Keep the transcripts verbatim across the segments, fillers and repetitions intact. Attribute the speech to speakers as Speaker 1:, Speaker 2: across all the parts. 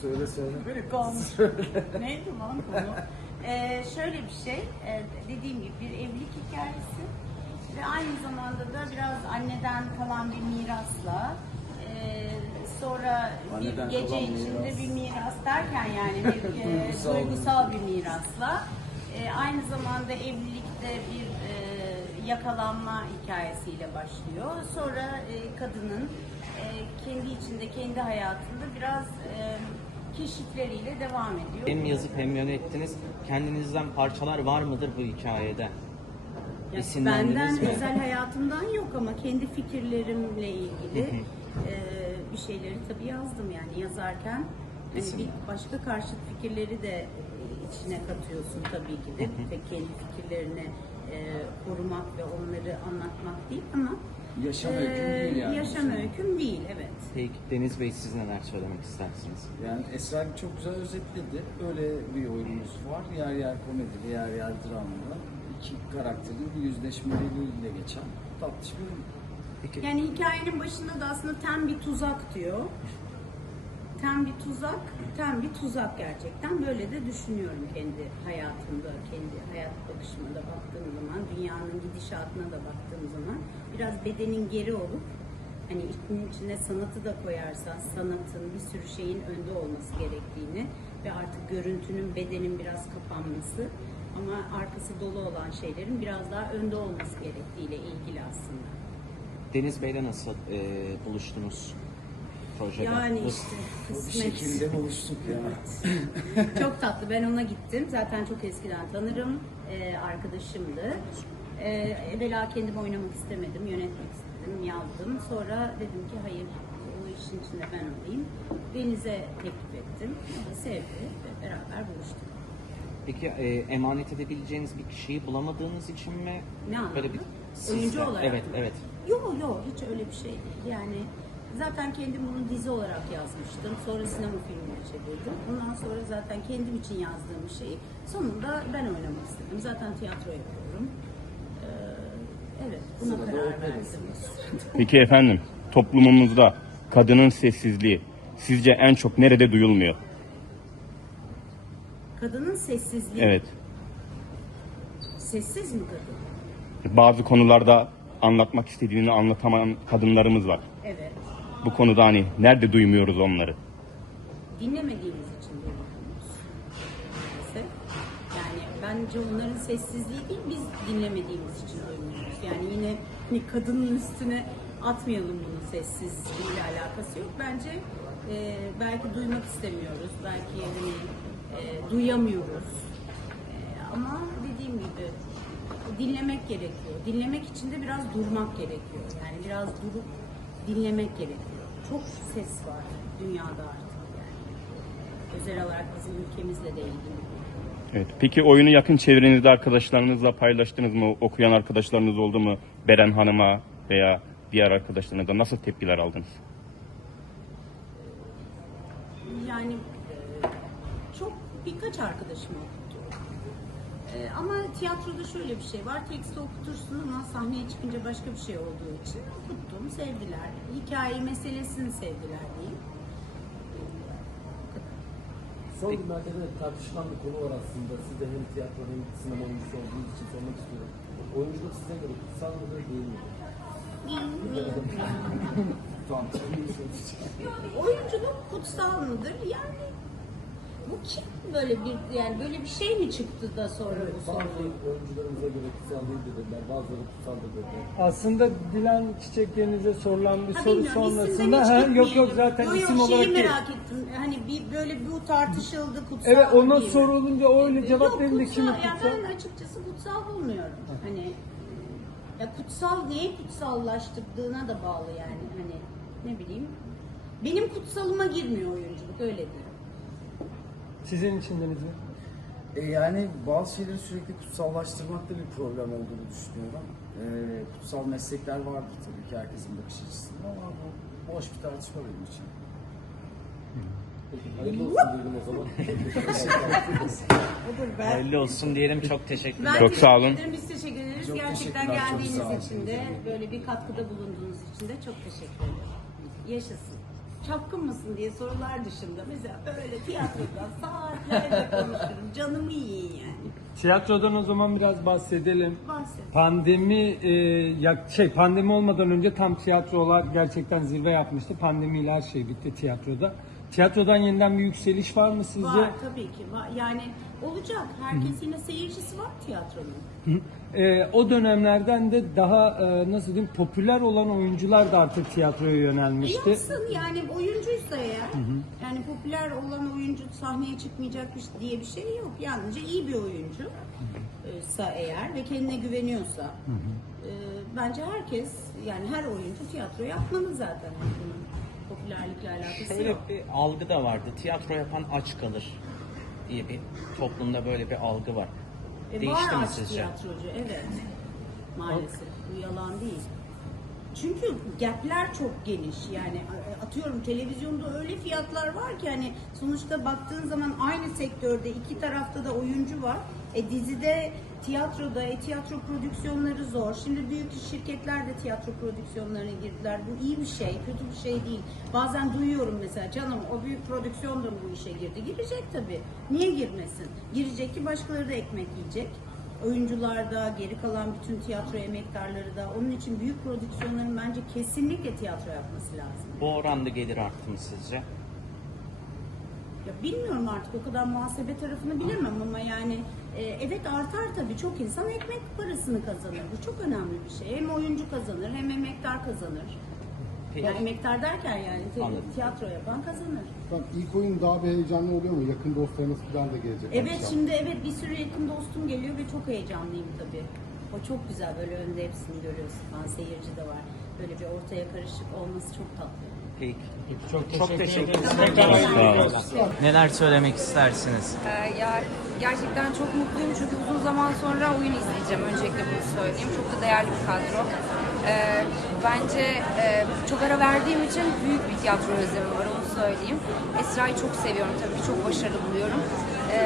Speaker 1: Söyle söyle.
Speaker 2: Böyle kalmış. Neydi lan konu? Ee, şöyle bir şey, e, dediğim gibi bir evlilik hikayesi ve aynı zamanda da biraz anneden kalan bir mirasla, e, sonra
Speaker 1: Anneden
Speaker 2: bir gece
Speaker 1: kalan
Speaker 2: içinde
Speaker 1: miras.
Speaker 2: bir miras derken yani bir e,
Speaker 1: Duygusal.
Speaker 2: duygusal bir mirasla, e, aynı zamanda evlilikte bir e, yakalanma hikayesiyle başlıyor. Sonra e, kadının e, kendi içinde, kendi hayatında biraz e, keşifleriyle devam ediyor.
Speaker 3: Hem yazıp hem yönettiniz. Kendinizden parçalar var mıdır bu hikayede?
Speaker 2: Ya
Speaker 3: Esinlendiniz
Speaker 2: benden
Speaker 3: mi?
Speaker 2: özel hayatımdan yok ama kendi fikirlerimle ilgili e, bir şeyleri tabii yazdım yani yazarken. Hani
Speaker 3: Esin.
Speaker 2: bir başka karşıt fikirleri de e, içine katıyorsun tabii ki de. Tek kendi fikirlerini e, korumak ve onları anlatmak değil ama
Speaker 1: Yaşam
Speaker 2: e,
Speaker 1: öyküm değil yani.
Speaker 2: Yaşam öyküm değil, evet.
Speaker 3: Peki Deniz Bey, siz neler söylemek istersiniz?
Speaker 1: Yani Esra çok güzel özetledi. Öyle bir oyunumuz var. Yer yer komedi, yer yer dramla. İki karakterin bir yüzleşmeleriyle geçen tatlış bir oyun.
Speaker 3: Peki
Speaker 2: Yani hikayenin başında da aslında tem bir tuzak diyor. Tem bir tuzak, tem bir tuzak gerçekten. Böyle de düşünüyorum kendi hayatımda, kendi hayat bakışıma da baktığım zaman, dünyanın gidişatına da baktığım zaman biraz bedenin geri olup hani içinin içine sanatı da koyarsan sanatın bir sürü şeyin önde olması gerektiğini ve artık görüntünün, bedenin biraz kapanması ama arkası dolu olan şeylerin biraz daha önde olması gerektiğiyle ilgili aslında.
Speaker 3: Deniz Bey'le nasıl e, buluştunuz projede?
Speaker 2: Yani
Speaker 3: Bu-
Speaker 2: işte
Speaker 1: Bir
Speaker 2: kısmet.
Speaker 1: şekilde buluştuk ya.
Speaker 2: Çok tatlı. Ben ona gittim. Zaten çok eskiden tanırım. Ee, arkadaşımdı. Ee, evvela kendim oynamak istemedim. Yönetmek istedim. Yazdım. Sonra dedim ki hayır, o işin içinde ben olayım. Deniz'e teklif ettim. O da sevdi ve beraber buluştuk.
Speaker 3: Peki e, emanet edebileceğiniz bir kişiyi bulamadığınız için mi?
Speaker 2: Ne anlamda?
Speaker 3: Böyle bir
Speaker 2: Oyuncu
Speaker 3: sizden-
Speaker 2: olarak
Speaker 3: Evet,
Speaker 2: mı?
Speaker 3: evet.
Speaker 2: Yok yok, hiç öyle bir şey değil. Yani zaten kendim bunu dizi olarak yazmıştım. Sonra sinema filmine çevirdim. Ondan sonra zaten kendim için yazdığım bir şeyi sonunda ben oynamak istedim. Zaten tiyatro yapıyorum. Ee, evet, buna
Speaker 1: Sırada
Speaker 2: karar
Speaker 1: opera
Speaker 2: verdim.
Speaker 4: Peki efendim, toplumumuzda kadının sessizliği sizce en çok nerede duyulmuyor?
Speaker 2: Kadının sessizliği.
Speaker 4: Evet.
Speaker 2: Sessiz mi kadın?
Speaker 4: Bazı konularda anlatmak istediğini anlatamayan kadınlarımız var.
Speaker 2: Evet.
Speaker 4: Bu konuda hani nerede duymuyoruz onları?
Speaker 2: Dinlemediğimiz için duymuyoruz. Maalesef. Yani bence onların sessizliği değil, biz dinlemediğimiz için duymuyoruz. Yani yine hani kadının üstüne atmayalım bunu, sessizliğiyle alakası yok. Bence e, belki duymak istemiyoruz, belki hani, e, duyamıyoruz. E, ama dediğim gibi dinlemek gerekiyor. Dinlemek için de biraz durmak gerekiyor. Yani biraz durup dinlemek gerekiyor. Çok ses var dünyada artık yani. Özel olarak bizim ülkemizle de ilgili.
Speaker 4: Evet. Peki oyunu yakın çevrenizde arkadaşlarınızla paylaştınız mı? Okuyan arkadaşlarınız oldu mu? Beren Hanım'a veya diğer arkadaşlarınıza nasıl tepkiler aldınız?
Speaker 2: Yani e, çok birkaç arkadaşım okuttu. E, ama tiyatroda şöyle bir şey var. Teksti okutursun ama sahneye çıkınca başka bir şey olduğu için okuttum, sevdiler. Hikaye meselesini sevdiler diyeyim.
Speaker 5: Son günlerde de tartışılan bir konu var aslında. Siz de hem tiyatro hem sinema oyuncusu olduğunuz için sormak istiyorum. Oyunculuk size göre kutsal mıdır değil mi?
Speaker 1: Tamam, tabii bir şey.
Speaker 2: Oyunculuk kutsal mıdır? Yani bu kim böyle bir yani böyle bir şey mi çıktı da sonra bu
Speaker 5: Bazı
Speaker 2: soru?
Speaker 5: oyuncularımıza göre kutsal değildir dediler. Bazıları kutsaldır dediler.
Speaker 6: Aslında Dilan Çiçek Deniz'e sorulan bir
Speaker 2: Ha,
Speaker 6: soru
Speaker 2: bilmiyorum, isimden
Speaker 6: sonrasında
Speaker 2: hiç
Speaker 6: ha, yok yok
Speaker 2: gitmeyelim.
Speaker 6: zaten
Speaker 2: Yo, yo,
Speaker 6: isim
Speaker 2: şeyi
Speaker 6: olarak değil.
Speaker 2: merak ettim. Hani bir böyle bu tartışıldı kutsal.
Speaker 6: Evet, ona
Speaker 2: değil mi?
Speaker 6: sorulunca o öyle cevap
Speaker 2: Yok,
Speaker 6: verildi,
Speaker 2: kutsal,
Speaker 6: kimi
Speaker 2: ya
Speaker 6: kutsal?
Speaker 2: ben açıkçası kutsal bulmuyorum. Hani ya kutsal neyi kutsallaştırdığına da bağlı yani. Hani ne bileyim. Benim kutsalıma girmiyor oyunculuk, öyle diyeyim.
Speaker 6: Sizin için Deniz mi?
Speaker 1: E yani bazı şeyleri sürekli kutsallaştırmakta bir problem olduğunu düşünüyorum. E, kutsal meslekler vardır tabii ki herkesin bakış açısında ama bu boş bir tartışma benim için.
Speaker 5: Peki hayırlı olsun diyelim o zaman.
Speaker 2: Odur ben.
Speaker 3: Hayırlı olsun diyelim. Çok teşekkürler.
Speaker 2: Ben
Speaker 4: Çok
Speaker 2: teşekkür
Speaker 4: sağ olun.
Speaker 2: ederim. Biz teşekkür ederiz.
Speaker 1: Çok
Speaker 2: Gerçekten
Speaker 1: teşekkürler, çok
Speaker 2: geldiğiniz
Speaker 1: sağ olun.
Speaker 2: için de böyle bir katkıda bulunduğunuz için de çok teşekkür ederim. Yaşasın. çapkın mısın diye sorular dışında mesela böyle tiyatroda saatlerce konuşurum. Canımı yiyin yani.
Speaker 6: Tiyatrodan o zaman biraz bahsedelim.
Speaker 2: Bahset.
Speaker 6: Pandemi e, yak- şey pandemi olmadan önce tam tiyatrolar gerçekten zirve yapmıştı. Pandemiyle her şey bitti tiyatroda. Tiyatrodan yeniden bir yükseliş var mı sizce?
Speaker 2: Var tabii ki. Var. Yani olacak. Herkes yine seyircisi var tiyatronun.
Speaker 6: Hı. E, o dönemlerden de daha e, nasıl diyeyim popüler olan oyuncular da artık tiyatroya yönelmişti.
Speaker 2: Yapsın yani oyuncuysa eğer, yani popüler olan oyuncu sahneye çıkmayacakmış diye bir şey yok. Yalnızca iyi bir oyuncu ise eğer ve kendine güveniyorsa e, bence herkes, yani her oyuncu tiyatro yapmalı zaten. Bunun popülerlikle alakası
Speaker 3: Şöyle
Speaker 2: yok.
Speaker 3: bir algı da vardı. Tiyatro yapan aç kalır diye bir toplumda böyle bir algı var.
Speaker 2: E,
Speaker 3: Değişti
Speaker 2: var
Speaker 3: mi
Speaker 2: aç
Speaker 3: sizce?
Speaker 2: tiyatrocu, evet. Maalesef. Bu yalan değil. Çünkü gapler çok geniş. Yani atıyorum televizyonda öyle fiyatlar var ki hani sonuçta baktığın zaman aynı sektörde iki tarafta da oyuncu var. E dizide, tiyatroda, e tiyatro prodüksiyonları zor. Şimdi büyük şirketler de tiyatro prodüksiyonlarına girdiler. Bu iyi bir şey, kötü bir şey değil. Bazen duyuyorum mesela, canım o büyük prodüksiyon da mı bu işe girdi? Girecek tabii. Niye girmesin? Girecek ki başkaları da ekmek yiyecek. Oyuncular da, geri kalan bütün tiyatro emektarları da. Onun için büyük prodüksiyonların bence kesinlikle tiyatro yapması lazım.
Speaker 3: Bu oranda gelir arttı mı sizce?
Speaker 2: Ya bilmiyorum artık, o kadar muhasebe tarafını bilemem ama yani e, evet artar tabii, çok insan ekmek parasını kazanır. Bu çok önemli bir şey. Hem oyuncu kazanır hem emektar kazanır.
Speaker 3: Peki.
Speaker 2: Yani emektar derken yani te-
Speaker 3: Anladım.
Speaker 2: tiyatro yapan kazanır.
Speaker 7: Tamam, ilk oyun daha bir heyecanlı oluyor mu? Yakın dostlarınız falan da gelecek.
Speaker 2: Evet
Speaker 7: akşam.
Speaker 2: şimdi evet bir sürü yakın dostum geliyor ve çok heyecanlıyım tabii. O çok güzel, böyle önde hepsini görüyorsun falan, seyirci de var. Böyle bir ortaya karışık olması çok tatlı.
Speaker 3: Peki.
Speaker 6: Çok
Speaker 3: Çok teşekkür ederim.
Speaker 4: Sağ olun.
Speaker 3: Neler söylemek istersiniz?
Speaker 8: Ee, ya gerçekten çok mutluyum çünkü uzun zaman sonra oyun izleyeceğim. Öncelikle bunu söyleyeyim. Çok da değerli bir kadro. Ee, bence e, çok ara verdiğim için büyük bir tiyatro özlemi var, onu söyleyeyim. Esra'yı çok seviyorum tabii, çok başarılı buluyorum. Ee,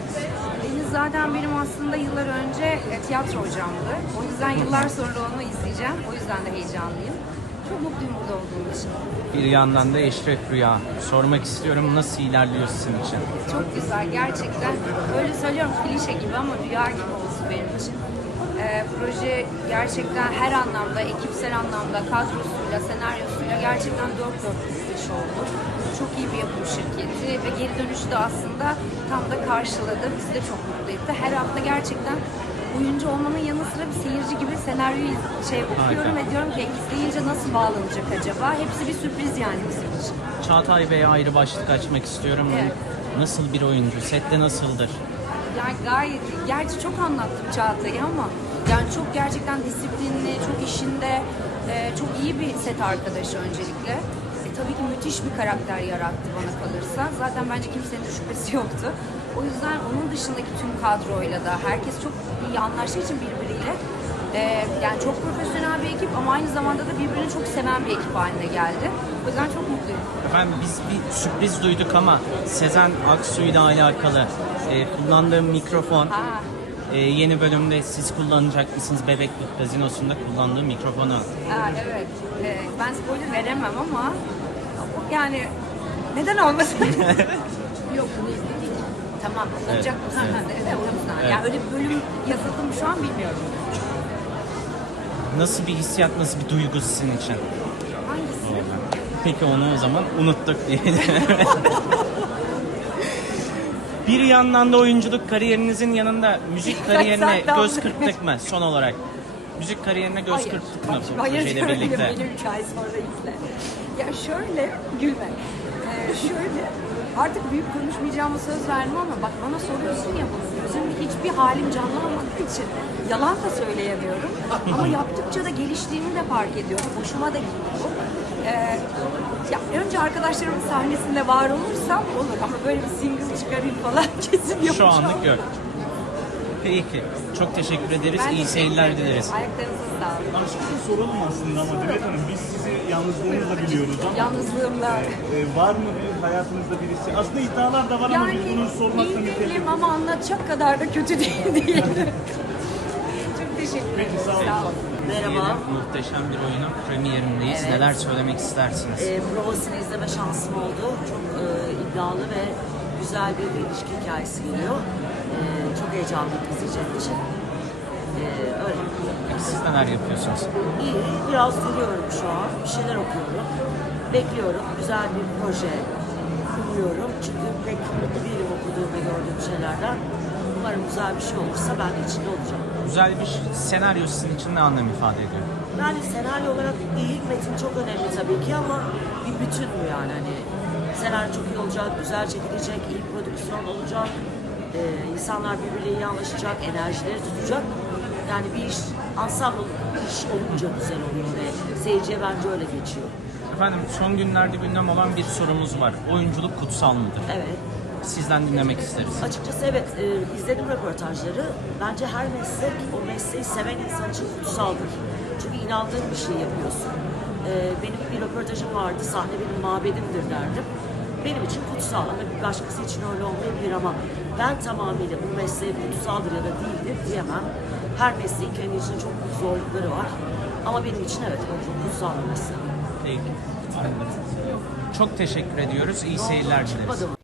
Speaker 8: Deniz zaten benim aslında yıllar önce e, tiyatro hocamdı. O yüzden yıllar sonra onu izleyeceğim. O yüzden de heyecanlıyım. Çok mutluyum burada olduğum için.
Speaker 3: Bir yandan da Eşref Rüya. Sormak istiyorum, nasıl ilerliyor sizin için?
Speaker 8: Çok güzel gerçekten. Öyle söylüyorum, klişe gibi ama rüya gibi olsun benim için. Ee, proje gerçekten her anlamda, ekipsel anlamda, kadrosuyla, senaryosuyla gerçekten dört dörtlük bir iş oldu. Çok iyi bir yapım şirketi ve geri dönüşü de aslında tam da karşıladı. Bizi de çok mutlu etti. Her hafta gerçekten oyuncu olmanın yanı sıra bir seyirci gibi senaryoyu şey okuyorum ve diyorum ki izleyince nasıl bağlanacak acaba? Hepsi bir sürpriz yani bizim için.
Speaker 3: Çağatay Bey'e ayrı başlık açmak istiyorum.
Speaker 8: Evet.
Speaker 3: Nasıl bir oyuncu? Sette nasıldır?
Speaker 8: Yani gayet iyi. Gerçi çok anlattım Çağatay'ı ama yani çok gerçekten disiplinli, çok işinde, e, çok iyi bir set arkadaşı öncelikle. E, tabii ki müthiş bir karakter yarattı bana kalırsa. Zaten bence kimsenin de şüphesi yoktu. O yüzden onun dışındaki tüm kadroyla da herkes çok iyi anlaştığı için birbiriyle e, yani çok profesyonel bir ekip ama aynı zamanda da birbirini çok seven bir ekip haline geldi. O yüzden çok mutluyum.
Speaker 3: Efendim biz bir sürpriz duyduk ama Sezen Aksu ile alakalı e, kullandığım mikrofon
Speaker 8: Ha.
Speaker 3: e, yeni bölümde siz kullanacak mısınız? Bebeklik Gazinosu'nda kullandığım mikrofonu.
Speaker 8: Aa, evet. Ee, ben spoiler veremem ama yani neden olmasın? Yok, bunu izledik. Tamam, olacak mı? Ha, ha, evet, o yüzden.
Speaker 3: Evet.
Speaker 8: Yani öyle bir bölüm yazıldı mı şu an bilmiyorum.
Speaker 3: Nasıl bir hissiyat, nasıl bir duygu sizin için?
Speaker 8: Hangisi?
Speaker 3: Peki onu o zaman unuttuk diyelim. Bir yandan da oyunculuk kariyerinizin yanında müzik kariyerine
Speaker 8: Zaten
Speaker 3: göz
Speaker 8: dalga
Speaker 3: kırptık mı son olarak? Müzik kariyerine göz
Speaker 8: Hayır.
Speaker 3: kırptık mı bu
Speaker 8: Hayır
Speaker 3: projeyle
Speaker 8: diyorum,
Speaker 3: birlikte?
Speaker 8: beni üç ay sonra izle. Ya şöyle, gülme. Ee, şöyle, artık büyük konuşmayacağımı söz verdim ama bak bana soruyorsun ya bunu. Gözümde hiçbir halim canlanmadığı için yalan da söyleyemiyorum. Ama yaptıkça da geliştiğimi de fark ediyorum. Hoşuma da gidiyor bu. Ee, ya önce arkadaşlarımın sahnesinde var olursam olur ama böyle bir single çıkarayım falan kesin yapacağım.
Speaker 3: Şu anlık yok. Peki. Çok teşekkür ederiz.
Speaker 8: Ben
Speaker 3: İyi
Speaker 8: teşekkür
Speaker 3: seyirler
Speaker 8: ederim.
Speaker 3: dileriz.
Speaker 8: Ayaklarınıza sağlık.
Speaker 9: Başka bir soralım aslında ama Demet Hanım, biz sizi yalnızlığınızla biliyoruz ama
Speaker 8: Yalnızlığımda.
Speaker 9: e, var mı bir hayatınızda birisi? Aslında iddialar da var ama biz bunu sormaktan
Speaker 8: iyi
Speaker 9: mütevellit.
Speaker 8: değilim ama anlatacak kadar da kötü değil diyelim. Çok teşekkür ederim.
Speaker 9: Peki, sağ olun.
Speaker 8: Sağ olun.
Speaker 3: izleyelim.
Speaker 10: Merhaba.
Speaker 3: Muhteşem bir oyunun premierindeyiz.
Speaker 10: Evet.
Speaker 3: Neler söylemek istersiniz?
Speaker 10: Ee, provasını izleme şansım oldu. Çok e, iddialı ve güzel bir ilişki hikayesi geliyor. Ee, çok heyecanlıyım izleyeceğim için. Ee, öyle.
Speaker 3: Peki siz neler yapıyorsunuz?
Speaker 10: İyi, biraz duruyorum şu an. Bir şeyler okuyorum. Bekliyorum. Güzel bir proje umuyorum. Çünkü pek mutlu değilim okuduğum ve gördüğüm şeylerden. Umarım güzel bir şey olursa ben de içinde olacağım.
Speaker 3: Güzel bir senaryo sizin için ne anlam ifade ediyor?
Speaker 10: Yani senaryo olarak değil, metin çok önemli tabii ki ama bir bütün bu yani hani senaryo çok iyi olacak, güzel çekilecek, iyi prodüksiyon olacak, ee, insanlar birbiriyle iyi anlaşacak, enerjileri tutacak. Yani bir iş, ansambl bir iş olunca güzel oluyor ve seyirciye bence öyle geçiyor.
Speaker 3: Efendim son günlerde gündem olan bir sorumuz var. Oyunculuk kutsal mıdır?
Speaker 10: Evet.
Speaker 3: Sizden dinlemek isteriz.
Speaker 10: Açıkçası evet, e, izledim röportajları. Bence her meslek o mesleği seven insan için kutsaldır. Çünkü inandığın bir şey yapıyorsun. E, benim bir röportajım vardı, sahne benim mabedimdir derdim. Benim için kutsal ama bir başkası için öyle olmayabilir ama ben tamamıyla bu mesleğe kutsaldır ya da değildir diyemem. Her mesleğin kendi içinde çok büyük zorlukları var. Ama benim için evet, o çok kutsal bir meslek.
Speaker 3: Peki. Çok teşekkür ediyoruz. İyi seyirler dileriz.
Speaker 10: Çıkmadı mı?